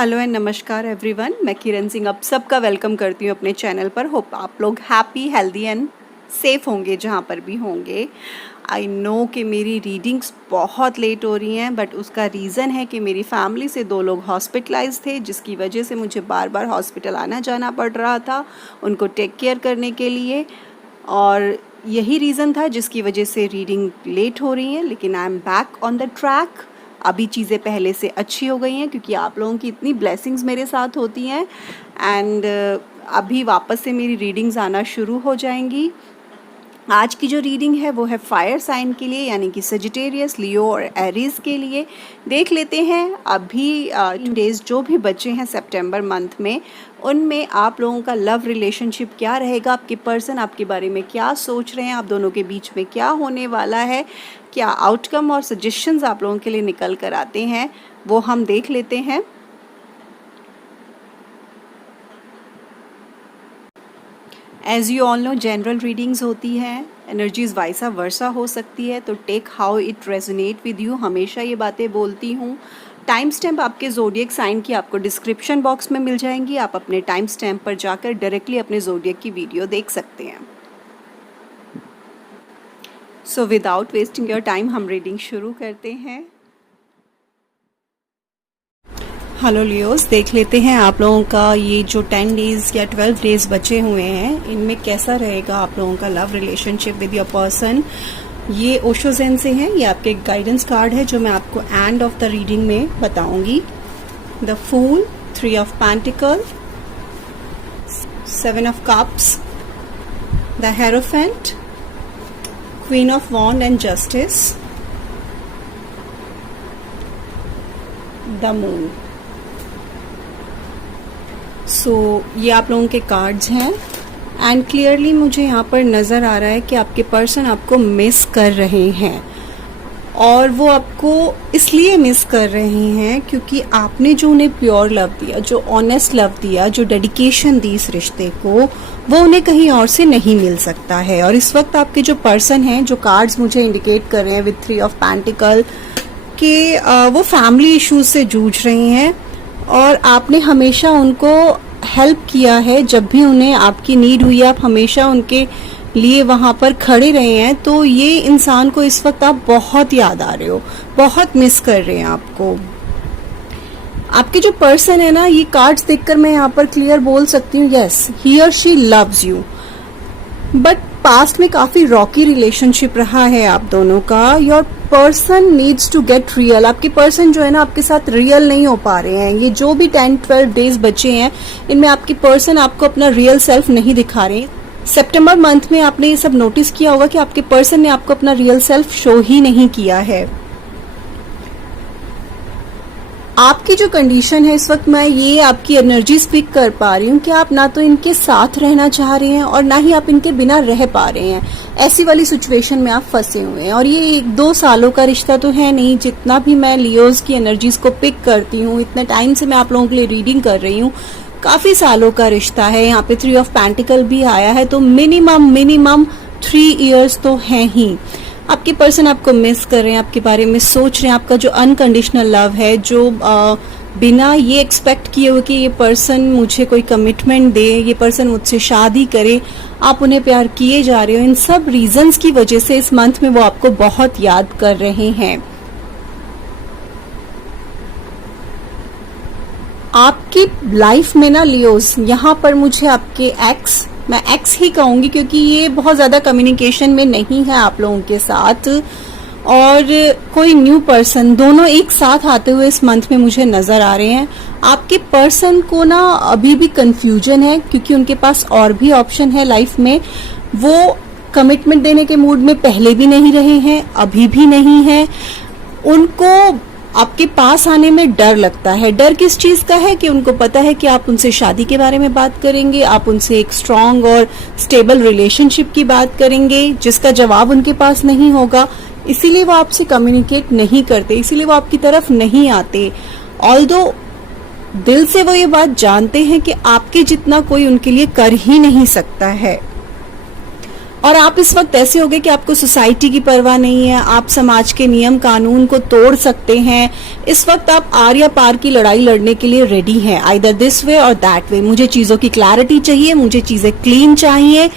Hello and नमस्कार everyone, मैं किरण सिंह आप सबका वेलकम करती हूँ अपने चैनल पर। होप आप लोग हैप्पी, हेल्दी एंड सेफ होंगे जहाँ पर भी होंगे। आई नो कि मेरी रीडिंग्स बहुत लेट हो रही हैं, बट उसका रीज़न है कि मेरी फैमिली से 2 लोग हॉस्पिटलाइज थे, जिसकी वजह से मुझे बार बार हॉस्पिटल आना जाना पड़ रहा था उनको टेक केयर करने के लिए, और यही रीज़न था जिसकी वजह से रीडिंग लेट हो रही है। लेकिन I am back on the track. अभी चीज़ें पहले से अच्छी हो गई हैं क्योंकि आप लोगों की इतनी ब्लेसिंग्स मेरे साथ होती हैं, एंड अभी वापस से मेरी रीडिंग्स आना शुरू हो जाएंगी। आज की जो रीडिंग है वो है फायर साइन के लिए, यानी कि सजिटेरियस, लियो और एरीज के लिए। देख लेते हैं अभी डेज जो भी बचे हैं सितंबर मंथ में, उनमें आप लोगों का लव रिलेशनशिप क्या रहेगा, आपके पर्सन आपके बारे में क्या सोच रहे हैं, आप दोनों के बीच में क्या होने वाला है, क्या आउटकम और सजेशंस आप लोगों के लिए निकल कर आते हैं, वो हम देख लेते हैं। As you all know, general readings होती हैं, एनर्जीज वाइसा वर्सा हो सकती है, तो take how it resonate with you. हमेशा ये बातें बोलती हूँ। टाइम स्टैम्प आपके ज़ोडिएक साइन की आपको डिस्क्रिप्शन बॉक्स में मिल जाएंगी। आप अपने टाइम स्टैम्प पर जाकर डायरेक्टली अपने ज़ोडिएक की वीडियो देख सकते हैं। So without wasting your time हम रीडिंग शुरू करते हैं। हेलो लियोस, देख लेते हैं आप लोगों का ये जो 10 डेज़ या 12 डेज़ बचे हुए हैं, इनमें कैसा रहेगा आप लोगों का love relationship with your person. ये ओशो ज़ेन से हैं, ये आपके गाइडेंस कार्ड है जो मैं आपको एंड ऑफ द रीडिंग में बताऊंगी। The fool, 3 of pentacle, 7 of cups, the hierophant, queen of wand and justice, the moon. So ये आप लोगों के कार्ड्स हैं, एंड क्लियरली मुझे यहाँ पर नज़र आ रहा है कि आपके पर्सन आपको मिस कर रहे हैं, और वो आपको इसलिए मिस कर रहे हैं क्योंकि आपने जो उन्हें प्योर लव दिया, जो ऑनेस्ट लव दिया, जो डेडिकेशन दी इस रिश्ते को, वो उन्हें कहीं और से नहीं मिल सकता है। और इस वक्त आपके जो पर्सन हैं, जो कार्ड्स मुझे इंडिकेट कर रहे हैं विद 3 ऑफ पेंटिकल, कि वो फैमिली इश्यूज से जूझ रही हैं, और आपने हमेशा उनको हेल्प किया है। जब भी उन्हें आपकी नीड हुई, आप हमेशा उनके लिए वहाँ पर खड़े रहे हैं। तो ये इंसान को इस वक्त आप बहुत याद आ रहे हो, बहुत मिस कर रहे हैं आपको। आपके जो पर्सन है ना, ये कार्ड्स देखकर मैं यहाँ पर क्लियर बोल सकती हूँ, यस, ही और she loves you, but past में काफी रॉकी रिलेशनशिप रहा है आप दोनों का। Your person needs to get real. आपके पर्सन जो है ना, आपके साथ रियल नहीं हो पा रहे हैं। ये जो भी 10-12 डेज बचे हैं, इनमें आपके पर्सन आपको अपना रियल सेल्फ नहीं दिखा रहे। सितंबर मंथ में आपने ये सब नोटिस किया होगा कि आपके पर्सन ने आपको अपना रियल सेल्फ शो ही नहीं किया है। आपकी जो कंडीशन है इस वक्त, मैं ये आपकी एनर्जी स्पीक कर पा रही हूँ कि आप ना तो इनके साथ रहना चाह रहे हैं और ना ही आप इनके बिना रह पा रहे हैं। ऐसी वाली सिचुएशन में आप फंसे हुए हैं, और ये 1-2 सालों का रिश्ता तो है नहीं। जितना भी मैं लियोज की एनर्जीज को पिक करती हूँ, इतने टाइम से मैं आप लोगों के लिए रीडिंग कर रही हूँ, काफी सालों का रिश्ता है। यहाँ पे 3 ऑफ पेंटिकल भी आया है, तो मिनिमम 3 इयर्स तो है ही। आपके पर्सन आपको मिस कर रहे हैं, आपके बारे में सोच रहे हैं। आपका जो अनकंडीशनल लव है, जो बिना ये एक्सपेक्ट किए हुए कि ये पर्सन मुझे कोई कमिटमेंट दे, ये पर्सन मुझसे शादी करे, आप उन्हें प्यार किए जा रहे हो, इन सब रीजंस की वजह से इस मंथ में वो आपको बहुत याद कर रहे हैं। आपकी लाइफ में ना लियोस, यहाँ पर मुझे आपके एक्स, मैं एक्स ही कहूंगी क्योंकि ये बहुत ज्यादा कम्युनिकेशन में नहीं है आप लोगों के साथ, और कोई न्यू पर्सन, दोनों एक साथ आते हुए इस मंथ में मुझे नजर आ रहे हैं। आपके पर्सन को ना अभी भी कंफ्यूजन है क्योंकि उनके पास और भी ऑप्शन है लाइफ में। वो कमिटमेंट देने के मूड में पहले भी नहीं रहे हैं, अभी भी नहीं है। उनको आपके पास आने में डर लगता है। डर किस चीज का है कि उनको पता है कि आप उनसे शादी के बारे में बात करेंगे, आप उनसे एक स्ट्रांग और स्टेबल रिलेशनशिप की बात करेंगे, जिसका जवाब उनके पास नहीं होगा। इसीलिए वो आपसे कम्युनिकेट नहीं करते, इसीलिए वो आपकी तरफ नहीं आते। ऑल्दो दिल से वो ये बात जानते हैं कि आपके जितना कोई उनके लिए कर ही नहीं सकता है। और आप इस वक्त ऐसे हो गए कि आपको सोसाइटी की परवाह नहीं है, आप समाज के नियम कानून को तोड़ सकते हैं। इस वक्त आप आर या पार की लड़ाई लड़ने के लिए रेडी हैं, आइदर दिस वे और दैट वे। मुझे चीजों की क्लैरिटी चाहिए, मुझे चीजें क्लीन चाहिए,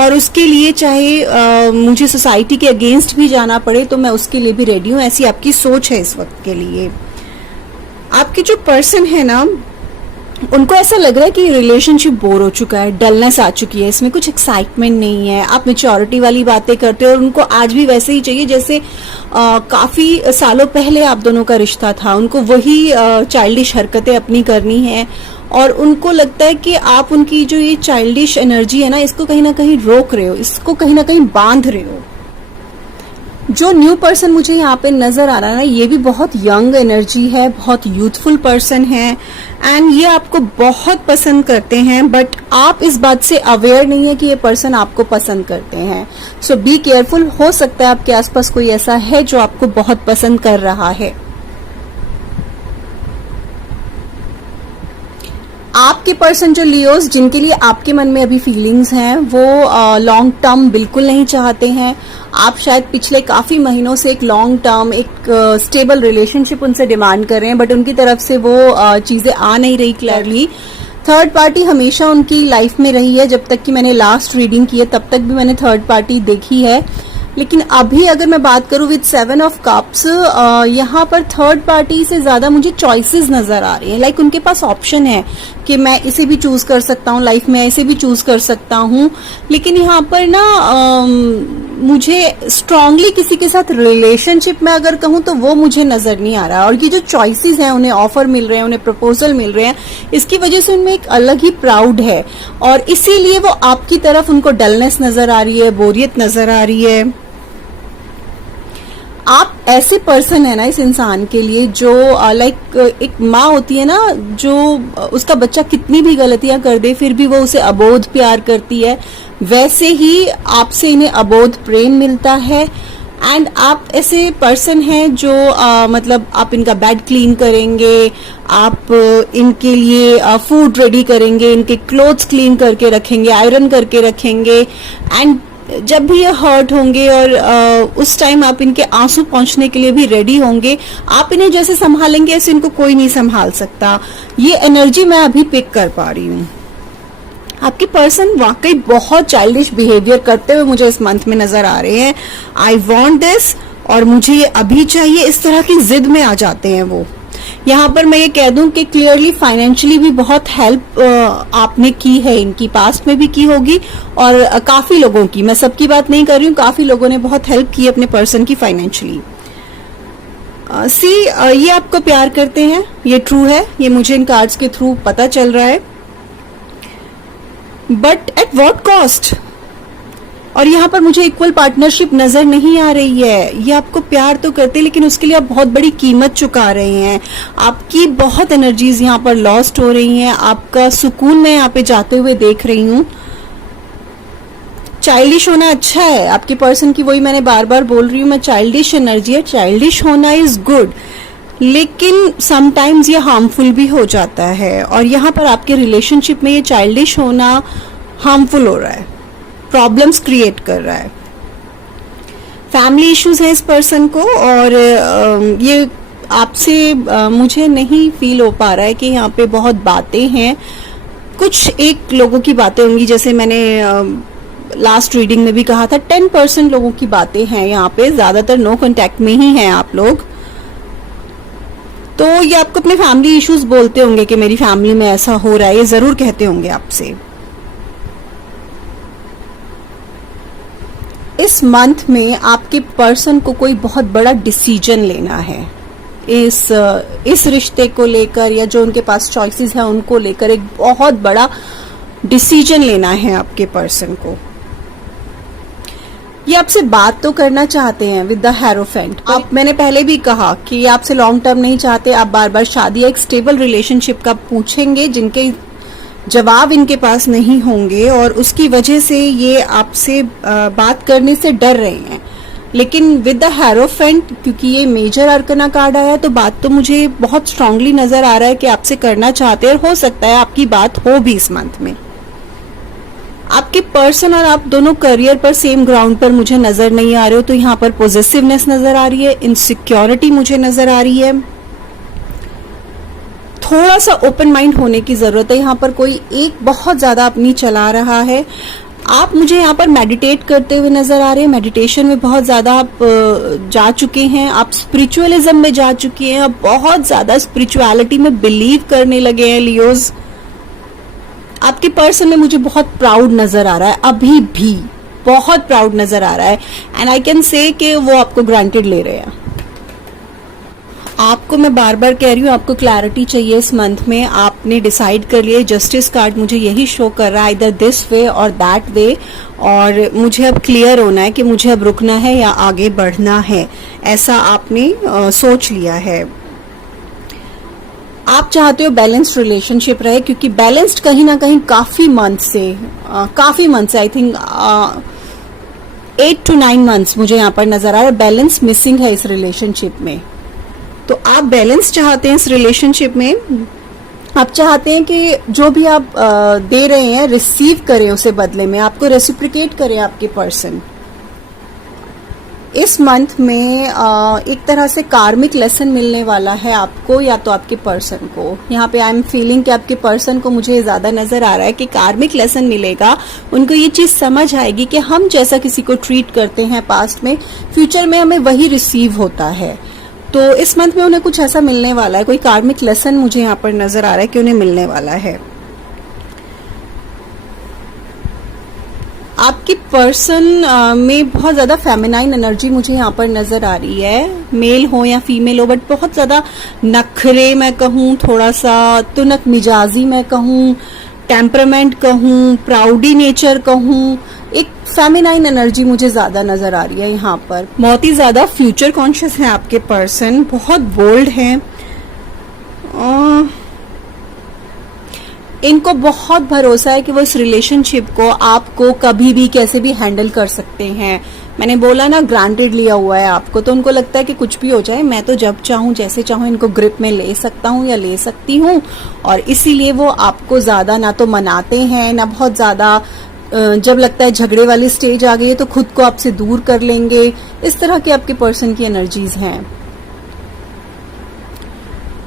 और उसके लिए चाहे मुझे सोसाइटी के अगेंस्ट भी जाना पड़े तो मैं उसके लिए भी रेडी हूँ। ऐसी आपकी सोच है इस वक्त के लिए। आपके जो पर्सन है ना, उनको ऐसा लग रहा है कि रिलेशनशिप बोर हो चुका है, डलनेस आ चुकी है, इसमें कुछ एक्साइटमेंट नहीं है। आप मैच्योरिटी वाली बातें करते हो और उनको आज भी वैसे ही चाहिए जैसे काफी सालों पहले आप दोनों का रिश्ता था। उनको वही चाइल्डिश हरकतें अपनी करनी है, और उनको लगता है कि आप उनकी जो ये चाइल्डिश एनर्जी है ना, इसको कहीं ना कहीं रोक रहे हो, इसको कहीं ना कहीं बांध रहे हो। जो न्यू पर्सन मुझे यहाँ पे नजर आ रहा है ना, ये भी बहुत यंग एनर्जी है, बहुत यूथफुल पर्सन है, एंड ये आपको बहुत पसंद करते हैं, बट आप इस बात से अवेयर नहीं है कि ये पर्सन आपको पसंद करते हैं। सो बी केयरफुल। हो सकता है आपके आसपास कोई ऐसा है जो आपको बहुत पसंद कर रहा है। आपके पर्सन जो लियोस, जिनके लिए आपके मन में अभी फीलिंग्स हैं, वो लॉन्ग टर्म बिल्कुल नहीं चाहते हैं। आप शायद पिछले काफी महीनों से एक लॉन्ग टर्म, एक स्टेबल रिलेशनशिप उनसे डिमांड कर रहे हैं, बट उनकी तरफ से वो चीजें आ नहीं रही क्लियरली। थर्ड पार्टी हमेशा उनकी लाइफ में रही है। जब तक कि मैंने लास्ट रीडिंग की है तब तक भी मैंने थर्ड पार्टी देखी है, लेकिन अभी अगर मैं बात करूं विद 7 ऑफ कप्स, यहाँ पर थर्ड पार्टी से ज्यादा मुझे चॉइसेस नजर आ रही हैं। लाइक उनके पास ऑप्शन है कि मैं इसे भी चूज कर सकता हूँ लाइफ में, इसे भी चूज कर सकता हूँ, लेकिन यहाँ पर ना मुझे स्ट्रांगली किसी के साथ रिलेशनशिप में अगर कहूँ तो वो मुझे नजर नहीं आ रहा। और ये जो चॉइसेस हैं, उन्हें ऑफर मिल रहे हैं, उन्हें प्रपोजल मिल रहे हैं, इसकी वजह से उनमें एक अलग ही प्राउड है, और इसीलिए वो आपकी तरफ उनको डलनेस नजर आ रही है, बोरियत नजर आ रही है। आप ऐसे पर्सन है ना इस इंसान के लिए जो लाइक एक माँ होती है ना, जो उसका बच्चा कितनी भी गलतियां कर दे फिर भी वो उसे अबोध प्यार करती है, वैसे ही आपसे इन्हें अबोध प्रेम मिलता है। एंड आप ऐसे पर्सन हैं जो मतलब आप इनका बेड क्लीन करेंगे, आप इनके लिए फूड रेडी करेंगे, इनके क्लोथ्स क्लीन करके रखेंगे, आयरन करके रखेंगे, एंड जब भी ये हर्ट होंगे और उस टाइम आप इनके आंसू पहुंचने के लिए भी रेडी होंगे। आप इन्हें जैसे संभालेंगे ऐसे इनको कोई नहीं संभाल सकता। ये एनर्जी मैं अभी पिक कर पा रही हूँ। आपके पर्सन वाकई बहुत चाइल्डिश बिहेवियर करते हुए मुझे इस मंथ में नजर आ रहे हैं। आई वॉन्ट दिस, और मुझे ये अभी चाहिए, इस तरह की जिद में आ जाते हैं वो। यहाँ पर मैं ये कह दूं कि क्लियरली फाइनेंशियली भी बहुत हेल्प आपने की है, इनकी पास्ट में भी की होगी, और काफी लोगों की, मैं सबकी बात नहीं कर रही हूँ, काफी लोगों ने बहुत हेल्प की अपने पर्सन की फाइनेंशियली। ये आपको प्यार करते हैं, ये ट्रू है, ये मुझे इन कार्ड्स के थ्रू पता चल रहा है, बट एट व्हाट कॉस्ट। और यहाँ पर मुझे इक्वल पार्टनरशिप नजर नहीं आ रही है। ये आपको प्यार तो करते हैं लेकिन उसके लिए आप बहुत बड़ी कीमत चुका रहे हैं। आपकी बहुत एनर्जीज यहाँ पर लॉस्ट हो रही हैं, आपका सुकून मैं यहाँ पे जाते हुए देख रही हूँ। चाइल्डिश होना अच्छा है आपके पर्सन की, वही मैंने बार बार बोल रही हूँ मैं, चाइल्डिश एनर्जी है, चाइल्डिश होना इज गुड, लेकिन समटाइम्स ये हार्मफुल भी हो जाता है। और यहाँ पर आपके रिलेशनशिप में ये चाइल्डिश होना हार्मफुल हो रहा है, प्रॉब्लम्स क्रिएट कर रहा है। फैमिली इश्यूज है इस पर्सन को, और ये आपसे मुझे नहीं फील हो पा रहा है कि यहाँ पे बहुत बातें हैं। कुछ एक लोगों की बातें होंगी, जैसे मैंने लास्ट रीडिंग में भी कहा था 10% लोगों की बातें हैं यहाँ पे, ज्यादातर नो कांटेक्ट में ही हैं आप लोग। तो ये आपको अपने फैमिली इश्यूज बोलते होंगे कि मेरी फैमिली में ऐसा हो रहा है, ये जरूर कहते होंगे आपसे। इस मंथ में आपके पर्सन को कोई बहुत बड़ा डिसीजन लेना है इस रिश्ते को लेकर, या जो उनके पास चॉइसेस हैं उनको लेकर एक बहुत बड़ा डिसीजन लेना है आपके पर्सन को। ये आपसे बात तो करना चाहते हैं विद द हेरोफेंट। आप, मैंने पहले भी कहा कि ये आपसे लॉन्ग टर्म नहीं चाहते, आप बार बार शादी या एक स्टेबल रिलेशनशिप का पूछेंगे जिनके जवाब इनके पास नहीं होंगे, और उसकी वजह से ये आपसे बात करने से डर रहे हैं। लेकिन विद द हेरोफेंट, क्योंकि ये मेजर अर्कना कार्ड आया, तो बात तो मुझे बहुत स्ट्रांगली नजर आ रहा है कि आपसे करना चाहते हैं, और हो सकता है आपकी बात हो भी इस मंथ में। आपके पर्सन और आप दोनों करियर पर सेम ग्राउंड पर मुझे नजर नहीं आ रहे हो, तो यहाँ पर पॉजिटिवनेस नजर आ रही है, इनसिक्योरिटी मुझे नजर आ रही है। थोड़ा सा ओपन माइंड होने की जरूरत है। यहाँ पर कोई एक बहुत ज्यादा अपनी चला रहा है। आप मुझे यहाँ पर मेडिटेट करते हुए नजर आ रहे हैं, मेडिटेशन में बहुत ज्यादा आप जा चुके हैं, आप स्पिरिचुअलिज्म में जा चुके हैं, आप बहुत ज्यादा स्पिरिचुअलिटी में बिलीव करने लगे हैं लियोज। आपके पर्सन में मुझे बहुत प्राउड नजर आ रहा है, अभी भी बहुत प्राउड नजर आ रहा है, एंड आई कैन से कि वो आपको ग्रांटेड ले रहे हैं। आपको मैं बार बार कह रही हूँ, आपको क्लैरिटी चाहिए इस मंथ में, आपने डिसाइड कर लिया। जस्टिस कार्ड मुझे यही शो कर रहा है, इधर दिस वे और दैट वे, और मुझे अब क्लियर होना है कि मुझे अब रुकना है या आगे बढ़ना है, ऐसा आपने सोच लिया है। आप चाहते हो बैलेंस्ड रिलेशनशिप रहे, क्योंकि बैलेंस्ड कहीं ना कहीं काफी मंथ से आई थिंक 8 to 9 मंथ्स मुझे यहाँ पर नजर आ रहा है, बैलेंस मिसिंग है इस रिलेशनशिप में। तो आप बैलेंस चाहते हैं इस रिलेशनशिप में, आप चाहते हैं कि जो भी आप दे रहे हैं रिसीव करें, उसे बदले में आपको रेसिप्रिकेट करें आपके पर्सन। इस मंथ में एक तरह से कार्मिक लेसन मिलने वाला है आपको या तो आपके पर्सन को। यहाँ पे आई एम फीलिंग कि आपके पर्सन को मुझे ज्यादा नजर आ रहा है कि कार्मिक लेसन मिलेगा, उनको ये चीज समझ आएगी कि हम जैसा किसी को ट्रीट करते हैं पास्ट में, फ्यूचर में हमें वही रिसीव होता है। तो इस मंथ में उन्हें कुछ ऐसा मिलने वाला है, कोई कार्मिक लेसन मुझे यहाँ पर नजर आ रहा है कि उन्हें मिलने वाला है। आपके पर्सन में बहुत ज्यादा फेमिनाइन एनर्जी मुझे यहाँ पर नजर आ रही है, मेल हो या फीमेल हो, बट बहुत ज्यादा नखरे मैं कहूँ, थोड़ा सा तुनक मिजाजी मैं कहूँ, टेम्परामेंट कहूँ, प्राउडी नेचर कहूँ, एक फेमिनाइन एनर्जी मुझे ज्यादा नजर आ रही है यहाँ पर। बहुत ही ज्यादा फ्यूचर कॉन्शियस है आपके पर्सन, बहुत बोल्ड है, इनको बहुत भरोसा है कि वो इस रिलेशनशिप को आपको कभी भी कैसे भी हैंडल कर सकते हैं। मैंने बोला ना, ग्रांटेड लिया हुआ है आपको, तो उनको लगता है कि कुछ भी हो जाए, मैं तो जब चाहूं जैसे चाहूं इनको ग्रिप में ले सकता हूं या ले सकती हूं, और इसीलिए वो आपको ज्यादा ना तो मनाते हैं ना बहुत ज्यादा, जब लगता है झगड़े वाली स्टेज आ गई है तो खुद को आपसे दूर कर लेंगे। इस तरह के आपके पर्सन की एनर्जीज हैं।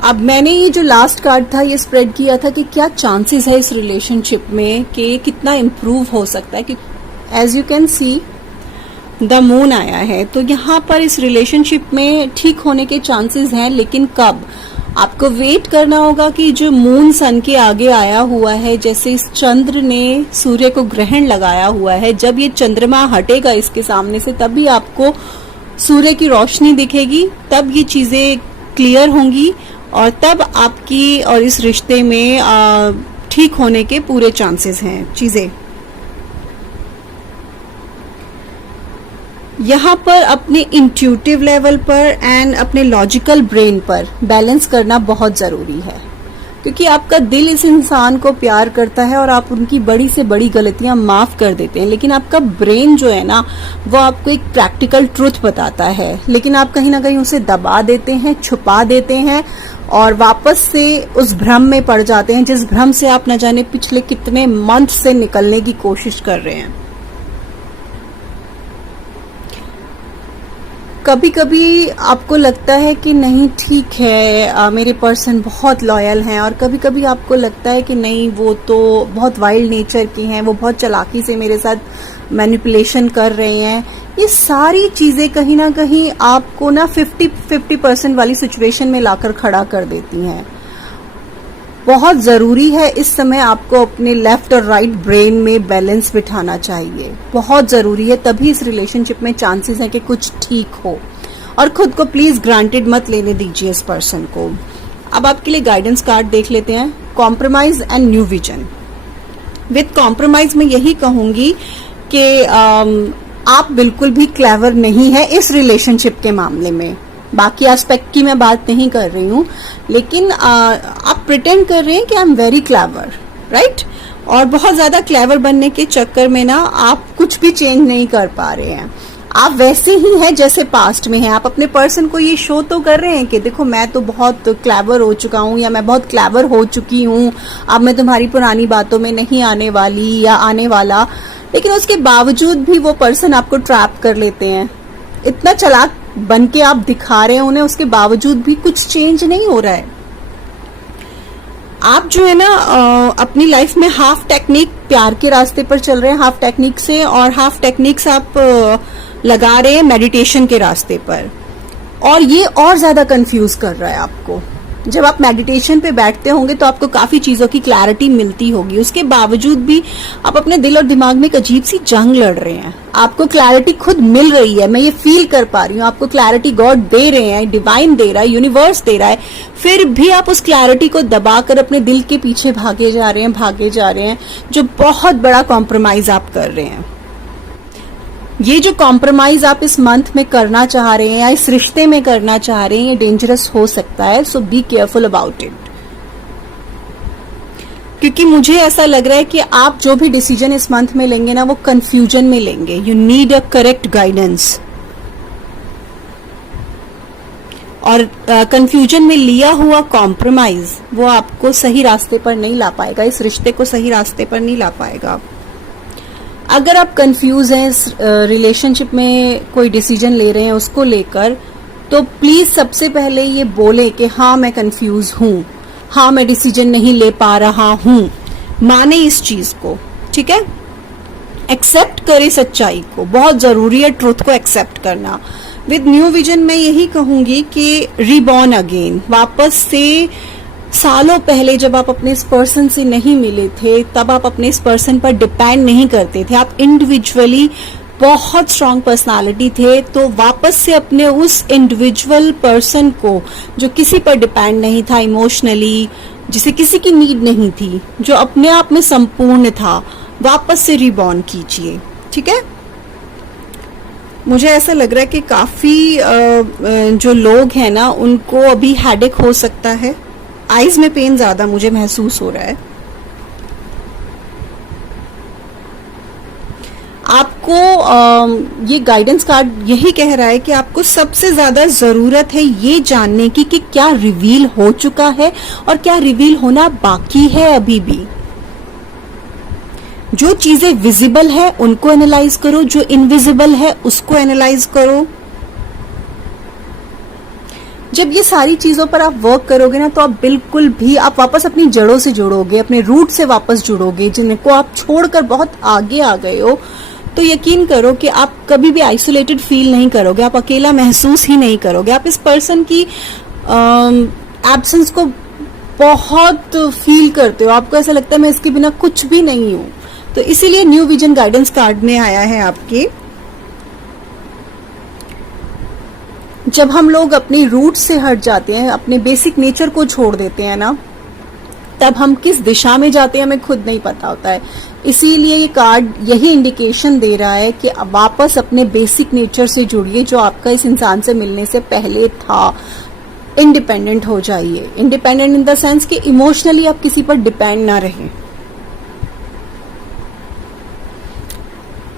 अब मैंने ये जो लास्ट कार्ड था ये स्प्रेड किया था कि क्या चांसेस है इस रिलेशनशिप में, कि कितना इम्प्रूव हो सकता है, कि as you can see the moon आया है, तो यहाँ पर इस रिलेशनशिप में ठीक होने के चांसेस हैं, लेकिन कब? आपको वेट करना होगा कि जो मून सन के आगे आया हुआ है, जैसे इस चंद्र ने सूर्य को ग्रहण लगाया हुआ है, जब ये चंद्रमा हटेगा इसके सामने से तभी आपको सूर्य की रोशनी दिखेगी, तब ये चीजें क्लियर होंगी और तब आपकी और इस रिश्ते में ठीक होने के पूरे चांसेस हैं चीजें। यहाँ पर अपने इंट्यूटिव लेवल पर एंड अपने लॉजिकल ब्रेन पर बैलेंस करना बहुत जरूरी है, क्योंकि आपका दिल इस इंसान को प्यार करता है और आप उनकी बड़ी से बड़ी गलतियां माफ कर देते हैं, लेकिन आपका ब्रेन जो है ना वो आपको एक प्रैक्टिकल ट्रुथ बताता है, लेकिन आप कहीं ना कहीं उसे दबा देते हैं, छुपा देते हैं और वापस से उस भ्रम में पड़ जाते हैं, जिस भ्रम से आप न जाने पिछले कितने मंथ से निकलने की कोशिश कर रहे हैं। कभी कभी आपको लगता है कि नहीं ठीक है, मेरे पर्सन बहुत लॉयल हैं, और कभी कभी आपको लगता है कि नहीं वो तो बहुत वाइल्ड नेचर की हैं, वो बहुत चालाकी से मेरे साथ मैनिपुलेशन कर रहे हैं। ये सारी चीजें कहीं ना कहीं आपको ना 50% वाली सिचुएशन में लाकर खड़ा कर देती हैं। बहुत जरूरी है इस समय आपको अपने लेफ्ट और राइट ब्रेन में बैलेंस बिठाना चाहिए, बहुत जरूरी है, तभी इस रिलेशनशिप में चांसेस है कि कुछ ठीक हो। और खुद को प्लीज ग्रांटेड मत लेने दीजिए इस पर्सन को। अब आपके लिए गाइडेंस कार्ड देख लेते हैं, compromise and new vision. With compromise में यही कहूंगी कि आप बिल्कुल भी क्लेवर नहीं है इस रिलेशनशिप के मामले में। बाकी एस्पेक्ट की मैं बात नहीं कर रही हूँ, लेकिन आप प्रिटेंड कर रहे हैं कि I am very clever, right? और बहुत ज्यादा क्लेवर बनने के चक्कर में ना आप कुछ भी चेंज नहीं कर पा रहे हैं। आप वैसे ही हैं जैसे पास्ट में हैं। आप अपने पर्सन को ये शो तो कर रहे हैं कि देखो मैं तो बहुत क्लेवर हो चुका हूँ या मैं बहुत क्लेवर हो चुकी हूँ, अब मैं तुम्हारी पुरानी बातों में नहीं आने वाली या आने वाला, लेकिन उसके बावजूद भी वो पर्सन आपको ट्रैप कर लेते हैं। इतना चालाक बन के आप दिखा रहे हैं उन्हें, उसके बावजूद भी कुछ चेंज नहीं हो रहा है। आप जो है ना अपनी लाइफ में हाफ टेक्निक प्यार के रास्ते पर चल रहे हैं, हाफ टेक्निक से, और हाफ टेक्निक्स आप लगा रहे हैं मेडिटेशन के रास्ते पर, और ये और ज्यादा कंफ्यूज कर रहा है आपको। जब आप मेडिटेशन पे बैठते होंगे तो आपको काफी चीजों की क्लैरिटी मिलती होगी, उसके बावजूद भी आप अपने दिल और दिमाग में एक अजीब सी जंग लड़ रहे हैं। आपको क्लैरिटी खुद मिल रही है, मैं ये फील कर पा रही हूँ, आपको क्लैरिटी गॉड दे रहे हैं, डिवाइन दे रहा है, यूनिवर्स दे रहा है, फिर भी आप उस क्लैरिटी को दबाकर अपने दिल के पीछे भागे जा रहे हैं, जो बहुत बड़ा कॉम्प्रोमाइज आप कर रहे हैं। ये जो कॉम्प्रोमाइज आप इस मंथ में करना चाह रहे हैं या इस रिश्ते में करना चाह रहे हैं, ये डेंजरस हो सकता है, सो बी केयरफुल अबाउट इट। क्योंकि मुझे ऐसा लग रहा है कि आप जो भी डिसीजन इस मंथ में लेंगे ना, वो कंफ्यूजन में लेंगे। You need a correct guidance, और कंफ्यूजन में लिया हुआ कॉम्प्रोमाइज वो आपको सही रास्ते पर नहीं ला पाएगा, इस रिश्ते को सही रास्ते पर नहीं ला पाएगा। अगर आप कंफ्यूज हैं इस रिलेशनशिप में, कोई डिसीजन ले रहे हैं उसको लेकर, तो प्लीज सबसे पहले ये बोले कि हाँ मैं कंफ्यूज हूँ, हाँ मैं डिसीजन नहीं ले पा रहा हूँ, माने इस चीज को, ठीक है। एक्सेप्ट करे सच्चाई को, बहुत जरूरी है ट्रुथ को एक्सेप्ट करना। विद न्यू विजन मैं यही कहूंगी कि रीबॉर्न अगेन, वापस से सालों पहले जब आप अपने इस पर्सन से नहीं मिले थे, तब आप अपने इस पर्सन पर डिपेंड नहीं करते थे, आप इंडिविजुअली बहुत स्ट्रांग पर्सनालिटी थे, तो वापस से अपने उस इंडिविजुअल पर्सन को जो किसी पर डिपेंड नहीं था इमोशनली, जिसे किसी की नीड नहीं थी, जो अपने आप में संपूर्ण था, वापस से रिबॉर्न कीजिए, ठीक है। मुझे ऐसा लग रहा है कि काफी जो लोग हैं ना, उनको अभी हेडेक हो सकता है, आईज में पेन ज्यादा मुझे महसूस हो रहा है। आपको ये गाइडेंस कार्ड यही कह रहा है कि आपको सबसे ज्यादा जरूरत है ये जानने की कि क्या रिवील हो चुका है और क्या रिवील होना बाकी है अभी भी। जो चीजें विजिबल है उनको एनालाइज करो, जो इनविजिबल है उसको एनालाइज करो। जब ये सारी चीजों पर आप वर्क करोगे ना, तो आप बिल्कुल भी आप वापस अपनी जड़ों से जुड़ोगे, अपने रूट से वापस जुड़ोगे, जिनको आप छोड़कर बहुत आगे आ गए हो। तो यकीन करो कि आप कभी भी आइसोलेटेड फील नहीं करोगे, आप अकेला महसूस ही नहीं करोगे। आप इस पर्सन की एब्सेंस को बहुत फील करते हो, आपको ऐसा लगता है मैं इसके बिना कुछ भी नहीं हूं। तो इसीलिए न्यू विजन गाइडेंस कार्ड में आया है आपके। जब हम लोग अपनी रूट से हट जाते हैं, अपने बेसिक नेचर को छोड़ देते हैं ना, तब हम किस दिशा में जाते हैं हमें खुद नहीं पता होता है। इसीलिए ये कार्ड यही इंडिकेशन दे रहा है कि वापस अपने बेसिक नेचर से जुड़िए, जो आपका इस इंसान से मिलने से पहले था। इंडिपेंडेंट हो जाइए, इंडिपेंडेंट इन द सेंस कि इमोशनली आप किसी पर डिपेंड ना रहें।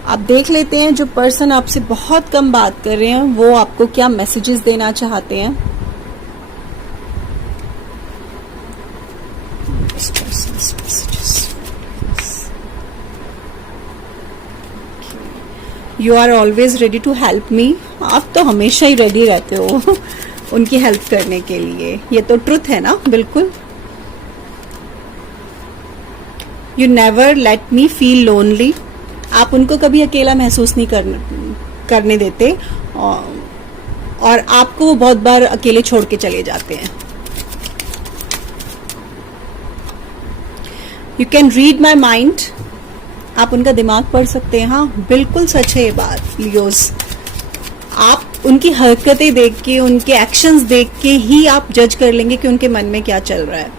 आप देख लेते हैं जो पर्सन आपसे बहुत कम बात कर रहे हैं वो आपको क्या मैसेजेस देना चाहते हैं। You are always ready to help me. आप तो हमेशा ही रेडी रहते हो उनकी हेल्प करने के लिए, ये तो ट्रुथ है ना, बिल्कुल। You never let me feel lonely. आप उनको कभी अकेला महसूस नहीं करने देते, और आपको वो बहुत बार अकेले छोड़ के चले जाते हैं। You can read my mind. आप उनका दिमाग पढ़ सकते हैं। हाँ, बिल्कुल सच है ये बात लियोस। आप उनकी हरकतें देख के, उनके एक्शंस देख के ही आप जज कर लेंगे कि उनके मन में क्या चल रहा है।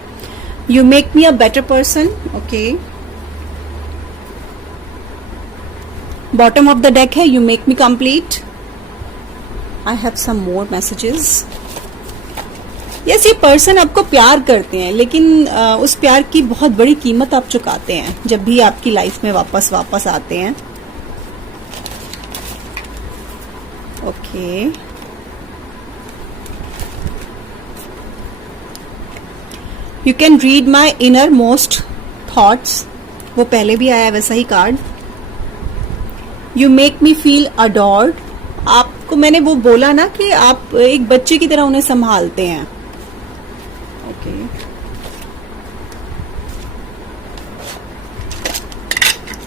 You make me a better person. Okay, bottom of the deck है you make me complete. I have some more messages. Yes, ये पर्सन आपको प्यार करते हैं, लेकिन उस प्यार की बहुत बड़ी कीमत आप चुकाते हैं जब भी आपकी लाइफ में वापस आते हैं। Okay, you can read my inner most thoughts, वो पहले भी आया है वैसा ही card. You make me feel adored, आपको मैंने वो बोला ना कि आप एक बच्चे की तरह उन्हें संभालते हैं। ओके,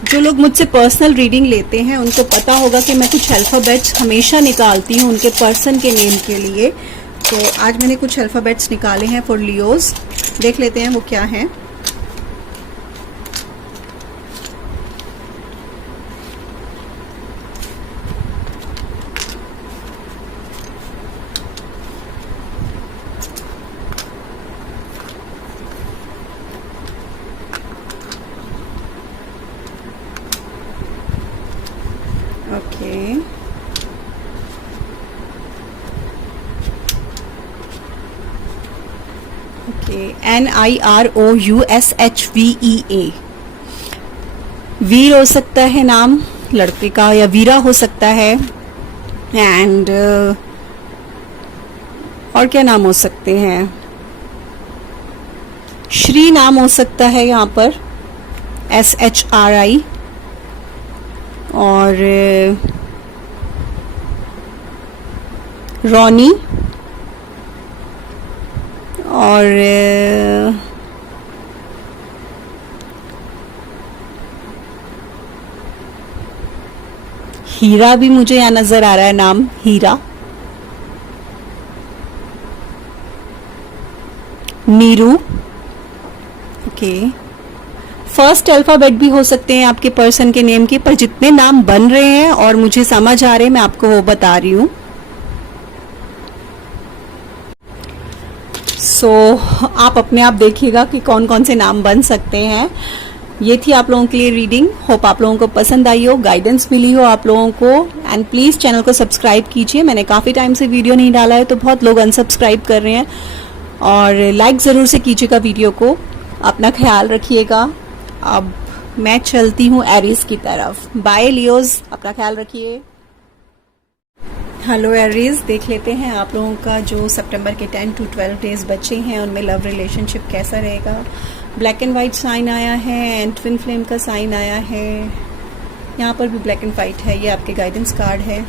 जो लोग मुझसे पर्सनल रीडिंग लेते हैं उनको पता होगा कि मैं कुछ अल्फाबेट्स हमेशा निकालती हूँ उनके पर्सन के नेम के लिए। तो आज मैंने कुछ अल्फाबेट्स निकाले हैं फॉर लियोज, देख लेते हैं वो क्या हैं। ओके, NIROUSHVEA, वीर हो सकता है नाम लड़के का, या वीरा हो सकता है। एंड और क्या नाम हो सकते हैं, श्री नाम हो सकता है यहाँ पर, SHRI। और रोनी, और हीरा भी मुझे यहाँ नजर आ रहा है नाम, हीरा। नीरू, ओके। फर्स्ट अल्फाबेट भी हो सकते हैं आपके पर्सन के नेम के, पर जितने नाम बन रहे हैं और मुझे समझ आ रहे हैं मैं आपको वो बता रही हूँ। सो आप अपने आप देखिएगा कि कौन कौन से नाम बन सकते हैं। ये थी आप लोगों के लिए रीडिंग, होप आप लोगों को पसंद आई हो, गाइडेंस मिली हो आप लोगों को। एंड प्लीज चैनल को सब्सक्राइब कीजिए, मैंने काफी टाइम से वीडियो नहीं डाला है तो बहुत लोग अनसब्सक्राइब कर रहे हैं। और लाइक जरूर से कीजिएगा वीडियो को। अपना ख्याल रखिएगा। अब मैं चलती हूँ एरीज की तरफ। बाय लियोज, अपना ख्याल रखिए। हेलो एरीज, देख लेते हैं आप लोगों का जो सितंबर के 10 to 12 डेज बचे हैं उनमें लव रिलेशनशिप कैसा रहेगा। ब्लैक एंड वाइट साइन आया है एंड ट्विन फ्लेम का साइन आया है, यहाँ पर भी ब्लैक एंड वाइट है। ये आपके गाइडेंस कार्ड है।